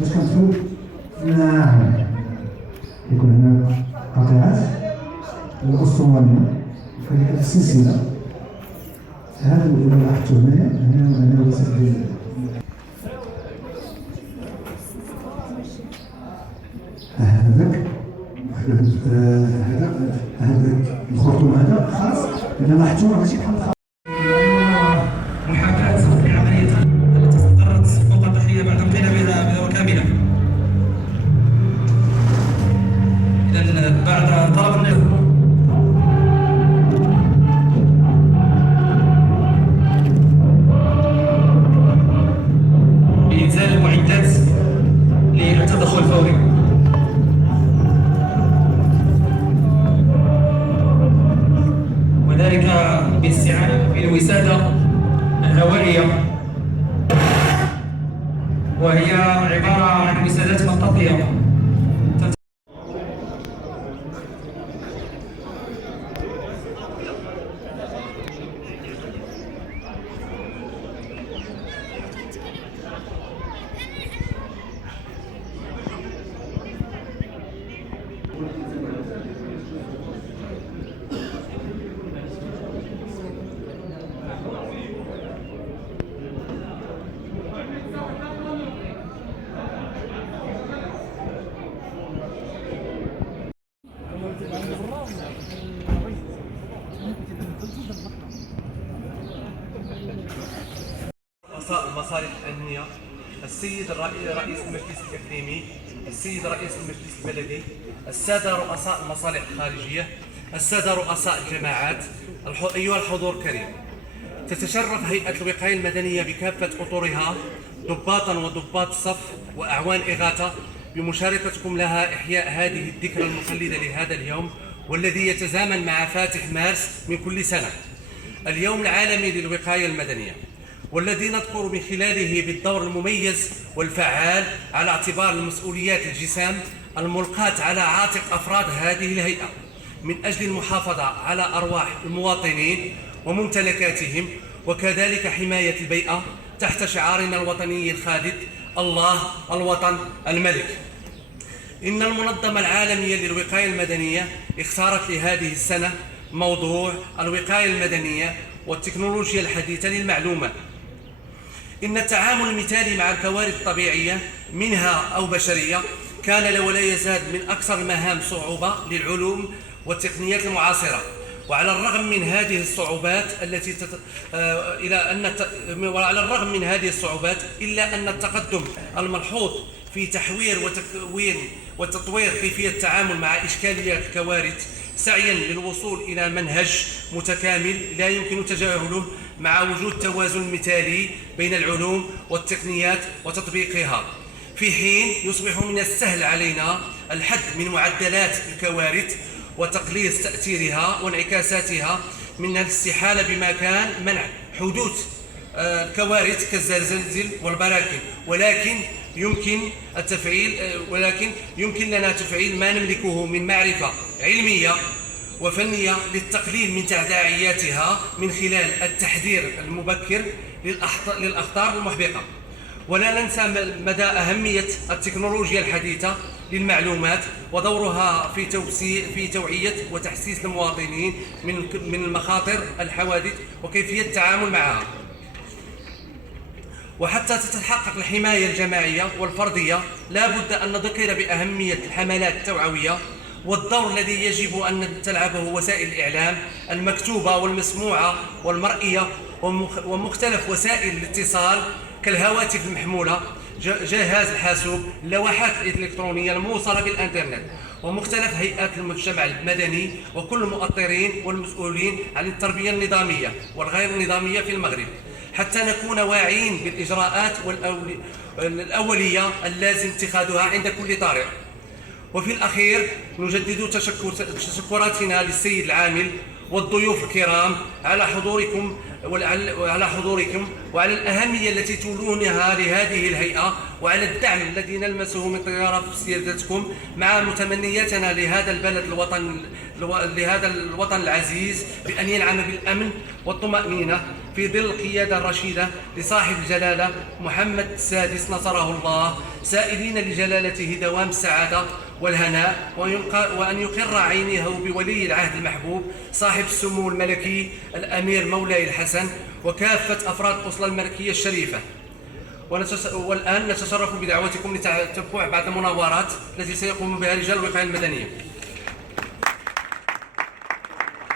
باش كندخلو يكون هنا قطيعات الاسطوانيه في هذه السلسله. هذا اللي لاحظتو هنا الوسائل ديال هذاك الخرطوم هذا خاص. اذا لاحظتو ماشي بحال محاكاة لعملية التي استقرت فوق الضحية بعد انقلابها كاملة. إذا بعد طلب النظام بإنزال المعدات للتدخل الفوري. وذلك بالاستعانة بالوسادة الهوائية، وهي عبارة عن وسادات مطاطية المصالح الأمنية، السيد رئيس المجلس الإقليمي، السيد رئيس المجلس البلدي، السادة رؤساء المصالح الخارجية، السادة رؤساء الجماعات، أيها الحضور الكريم، تتشرف هيئة الوقاية المدنية بكافة أطرها ضباطا وضباط الصف وأعوان إغاثة بمشاركتكم لها إحياء هذه الذكرى المخلدة لهذا اليوم، والذي يتزامن مع فاتح مارس من كل سنة، اليوم العالمي للوقاية المدنية، والذي نذكر من خلاله بالدور المميز والفعال على اعتبار المسؤوليات الجسام الملقاة على عاتق أفراد هذه الهيئة من أجل المحافظة على أرواح المواطنين وممتلكاتهم، وكذلك حماية البيئة تحت شعارنا الوطني الخالد: الله، الوطن، الملك. إن المنظمة العالمية للوقاية المدنية اختارت لهذه السنة موضوع الوقاية المدنية والتكنولوجيا الحديثة للمعلومة. إن التعامل المثالي مع الكوارث الطبيعية منها أو بشرية كان ولا يزال من أكثر المهام صعوبة للعلوم والتقنيات المعاصرة، وعلى الرغم من هذه الصعوبات إلا أن التقدم الملحوظ في تحوير وتكوين وتطوير كيفية التعامل مع إشكاليات الكوارث سعيا للوصول إلى منهج متكامل لا يمكن تجاهله مع وجود توازن مثالي بين العلوم والتقنيات وتطبيقها، في حين يصبح من السهل علينا الحد من معدلات الكوارث وتقليص تأثيرها وانعكاساتها من الاستحالة بمكان منع حدوث الكوارث كالزلازل والبراكين، ولكن يمكن لنا تفعيل ما نملكه من معرفة علمية وفنية للتقليل من تداعياتها من خلال التحذير المبكر للأخطار المحبقة. ولا ننسى مدى أهمية التكنولوجيا الحديثة للمعلومات ودورها في توعية وتحسيس المواطنين من مخاطر الحوادث وكيفية التعامل معها. وحتى تتحقق الحماية الجماعية والفردية لا بد أن نذكر بأهمية الحملات التوعوية والدور الذي يجب أن تلعبه وسائل الإعلام المكتوبة والمسموعة والمرئية ومختلف وسائل الاتصال كالهواتف المحمولة، جهاز الحاسوب، اللوحات الإلكترونية الموصلة بالإنترنت، ومختلف هيئات المجتمع المدني وكل المؤطرين والمسؤولين عن التربية النظامية والغير النظامية في المغرب، حتى نكون واعين بالإجراءات الأولية اللازم اتخاذها عند كل طارئ. وفي الأخير نجدد تشكراتنا للسيد العامل والضيوف الكرام على حضوركم وعلى الأهمية التي تولونها لهذه الهيئة، وعلى الدعم الذي نلمسه من طرف سيادتكم، مع متمنياتنا لهذا الوطن العزيز بأن ينعم بالأمن والطمأنينة في ظل القيادة الرشيدة لصاحب الجلالة محمد السادس نصره الله، سائلين لجلالته دوام السعادة والهناء، وأن يقر عينيه بولي العهد المحبوب صاحب السمو الملكي الأمير مولاي الحسن وكافة أفراد الأسرة الملكية الشريفة. والآن نتشرف بدعوتكم لتتبع بعض المناورات التي سيقوم بها رجال الوقاية المدنية.